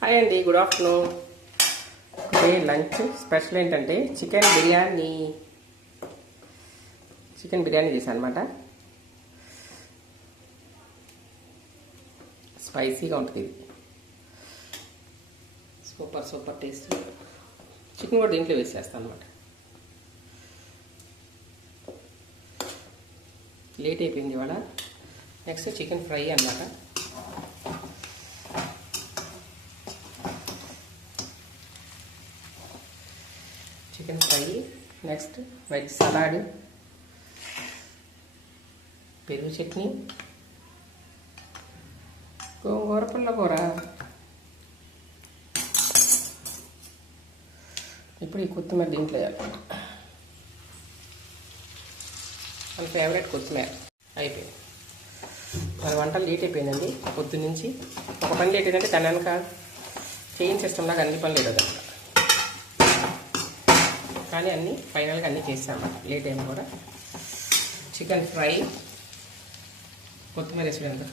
Hi అండి, good afternoon. Today lunch special ఏంటంటే chicken biryani చేశాను అనమాట. స్పైసీగా ఉంటుంది ఇది. Super taste. చికెన్ కూడా దీంట్లో వేసేస్తాను అనమాట. లేట్ అయిపోయింది ఇవాళ. నెక్స్ట్ చికెన్ ఫ్రై అన్నమాట. Chicken fry, next veg salad, పెరుగు చట్నీ, గోంగూర పుల్లకూర. ఇప్పుడు ఈ కొత్తిమీర దీంట్లో వేయాలి. మన ఫేవరెట్ కొత్తిమీర. అయిపోయింది. మన వంటలు లేట్ అయిపోయిందండి. పొద్దు నుంచి ఒక పని లేట్ అయిందంటే దాని వెనక చైన్ సిస్టమ్ లాగా అన్ని పనులు లేదు అన్నమాట. కానీ అన్నీ ఫైనల్గా అన్నీ చేసాము. లేట్ అయినా కూడా చికెన్ ఫ్రై, కొత్తిమీర వేసి ఎంత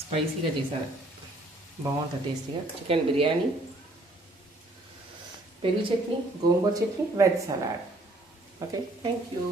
స్పైసీగా చేశాను. బాగుంటుంది టేస్టీగా. చికెన్ బిర్యానీ, పెరుగు చట్నీ, గోంగూర chutney, veg salad. Okay, thank you.